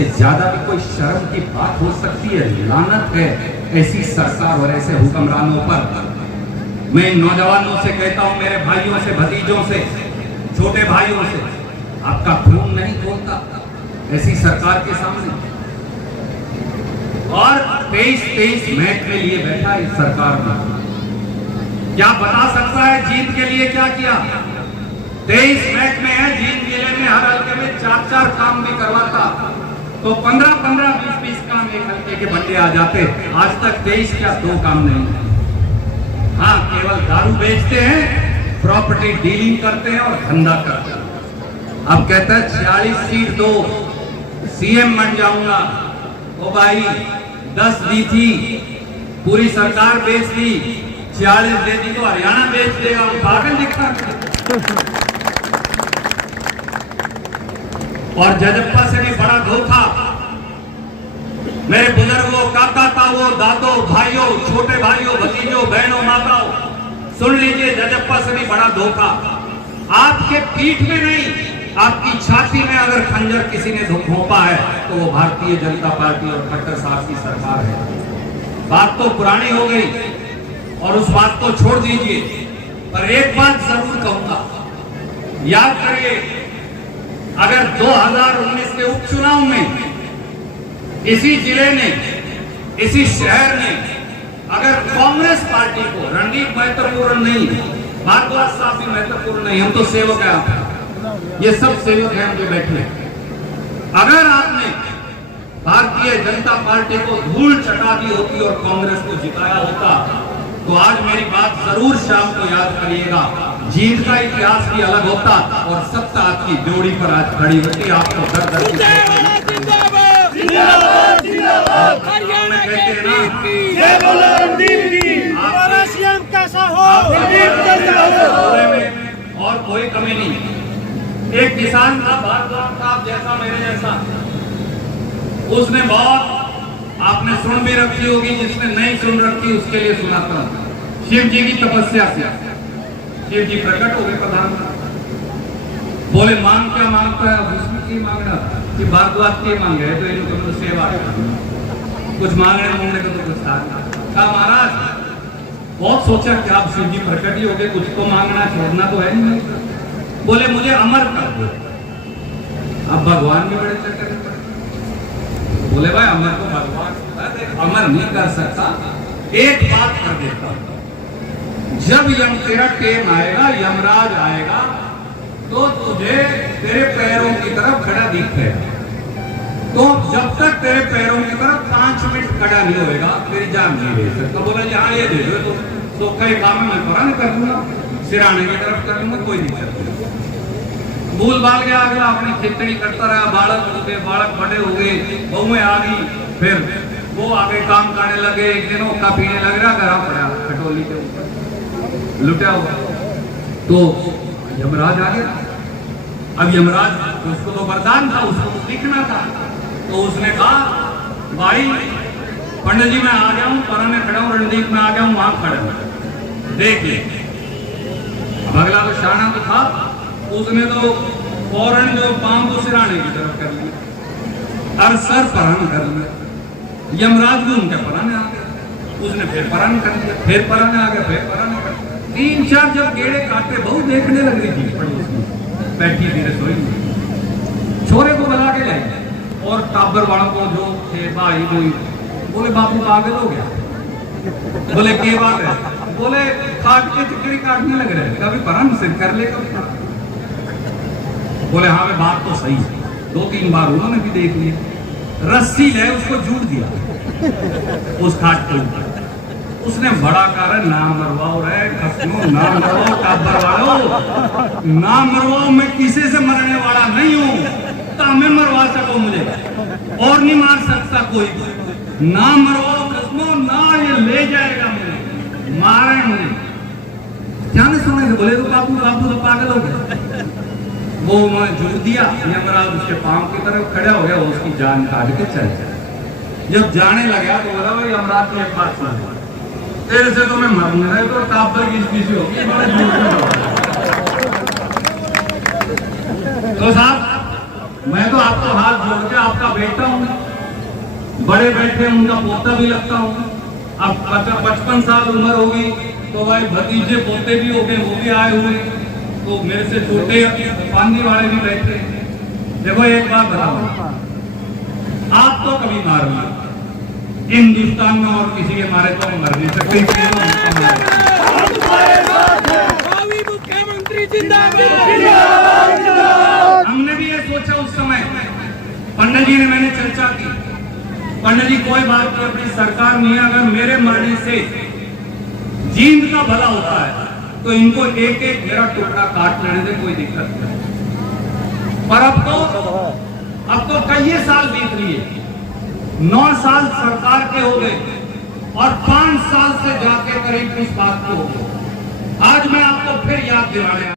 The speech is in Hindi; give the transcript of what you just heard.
इससे ज्यादा भी कोई शर्म की बात हो सकती है? लानत है ऐसी सरकार और ऐसे हुक्मरानों पर। मैं नौजवानों से कहता हूं, मेरे भाइयों से, भतीजों से, छोटे भाइयों से, आपका खून नहीं खोलता ऐसी सरकार के सामने। और 23 मैच के लिए बैठा इस सरकार में, क्या बता सकता है जीत के लिए क्या किया? 23 मैच में है, जीत जिले में हर हल्के में 4 काम भी करवाता तो 15 20 काम एक हल्के के बंदे आ जाते। आज तक 23 क्या 2 काम नहीं। हाँ, केवल दारू बेचते हैं, प्रॉपर्टी डीलिंग करते हैं और धंधा करते हैं। अब कहता है 46 सीट दो, सीएम बन जाऊंगा। ओ भाई, 10 दी थी, पूरी सरकार बेच दी, 46 दे दी तो हरियाणा बेच देगा। पागल दिखा। और जजप्पा से भी बड़ा धोखा। मेरे बुजुर्गों, काका ताओ, दादो, भाइयों, छोटे भाइयों, भतीजों, बहनों, माताओं, सुन लीजिए, जजप्पा से भी बड़ा धोखा। आपके पीठ में नहीं, आपकी छाती में अगर खंजर किसी ने घोंपा है तो वो भारतीय जनता पार्टी और खट्टर साहब की सरकार है। बात तो पुरानी हो गई और उस बात को छोड़ दीजिए, पर एक बात जरूर कहूंगा, याद करिए, अगर 2019 के उपचुनाव में इसी जिले ने, इसी शहर ने अगर कांग्रेस पार्टी को, रणदीप महत्वपूर्ण नहीं, भारद्वाज साहब भी महत्वपूर्ण नहीं, हम तो सेवक हैं, ये सब सेवक हैं जो बैठे, अगर आपने भारतीय जनता पार्टी को धूल चटा दी होती और कांग्रेस को जिताया होता तो आज मेरी बात जरूर शाम को याद करिएगा, जीत का इतिहास भी अलग होता और सत्ता आपकी जोड़ी पर आज खड़ी होती। आपको और कोई कमी नहीं। एक किसान था, भारद्वाज साहब जैसा, मेरे जैसा, उसने बहुत, आपने सुन भी रखी होगी, जिसने नहीं सुन रखी उसके लिए सुनाता हूं। शिव जी की तपस्या से शिव जी प्रकट हो गए प्रधान, बोले मांग क्या मांगता है? उसमें की मांगना कि भारद्वाज के मांगे तो इनको तो सेवा कुछ मांगने मांगने का तो कुछ था। महाराज बहुत सोचा कि आप शिव जी प्रकट ही हो गए, कुछ को मांगना छोड़ना तो है नहीं। बोले मुझे अमर कर दो। अब भगवान भी बड़े चक्कर में पड़े। बोले भाई अमर तो भगवान अमर नहीं कर सकता, एक बात कर देता, जब यम तेरा टेम आएगा, यमराज आएगा तो तुझे तेरे पैरों की तरफ खड़ा दिखेगा, तो जब तक तेरे पैरों की तरफ 5 मिनट खड़ा नहीं होएगा तेरी जान नहीं ले सकता। बोला जी हाँ ये दे दो, तो कई काम मैं फौरन कर दूंगा, सिराने की तरफ कर दूंगा, कोई दिक्कत नहीं। भूल भाल गया, अगला अपनी खेती करता रहा, बालक हो गए, बालक बड़े हो गए, बहुएं आ गई, फिर वो आगे काम करने लगे। एक दिन वो का पीने लग रहा, गरा पड़ा खटोली के ऊपर लुटा हुआ, तो यमराज आ गया। अब यमराज, उसको तो वरदान था, उसको दिखना था, तो उसने कहा भाई पंडित जी मैं आ गया हूँ, परा में खड़ा हूँ, रणदीप में आ गया हूँ, वहां खड़ा हूँ, देख ले। अब अगला तो शाना तो था, उसने तो फौरन जो पांव को सिराने की तरफ कर लिया और सर परान कर लिया। यमराज भी उनके पराने आ गया, उसने फिर परान कर लिया, फिर पराने आ गया, फिर पराने कर लिया। 3-4 जब गेड़े काटे, बहुत देखने लग रही थी पड़ोस में बैठी थी रसोई में, छोरे को बुला के लाए और टाबर वालों को जो थे भाई कोई, बोले बापू पागल हो गया। बोले क्या बात है? बोले काट के चिकड़ी काटने लग रहे, कभी परम सिर कर ले कभी। बोले हाँ मैं बात तो सही है, 2-3 बार उन्होंने भी देख लिया, रस्सी ले उसको जूट दिया उस खाट के ऊपर। उसने बड़ा कारण ना मरवाओ रे खसमो, ना मरवाओ टाबर वालों, ना मरवाओ, मैं किसी से मरने वाला नहीं हूँ, मैं मरवा सको मुझे और नहीं मार सकता कोई, ना मरवाओ खसमो, ना ये ले जाएगा मुझे, मारे मुझे। क्या नहीं सुने? बोले तो बापू तो पागल हो गया। वो उन्होंने झूठ दिया, यमराज उसके पांव की तरफ खड़ा हो गया, उसकी जान काट के चल गया। जब जाने लगा तो बोला भाई यमराज की एक बात सुन, तेरे से तो मैं मरूंगा, तो टापर की स्पीसी होगी। तो साहब मैं तो आपको हाथ जोड़ के आपका बेटा हूँ, बड़े बैठे उनका पोता भी लगता हूँ। अब 55 साल उम्र होगी तो भाई भतीजे पोते भी हो गए, वो भी आए हुए, तो मेरे से छोटे पानी वाले भी बैठे। देखो एक बात बताओ, आप तो कभी मार लो, हिंदुस्तान में और किसी के मारे तो हम मर नहीं सकते। मुख्यमंत्री जिंदाबाद। हमने भी ये सोचा उस समय, पंडित जी ने मैंने चर्चा की, पंडित जी कोई बात नहीं, अपनी सरकार नहीं है, अगर मेरे मरने से जींद का भला होता है तो इनको एक एक मेरा टुकड़ा काट लेने से कोई दिक्कत नहीं। पर अब तो कई साल बीत लिए, 9 साल सरकार के हो गए और 5 साल से जाके करीब इस बात को हो गए। आज मैं आपको फिर याद दिलाने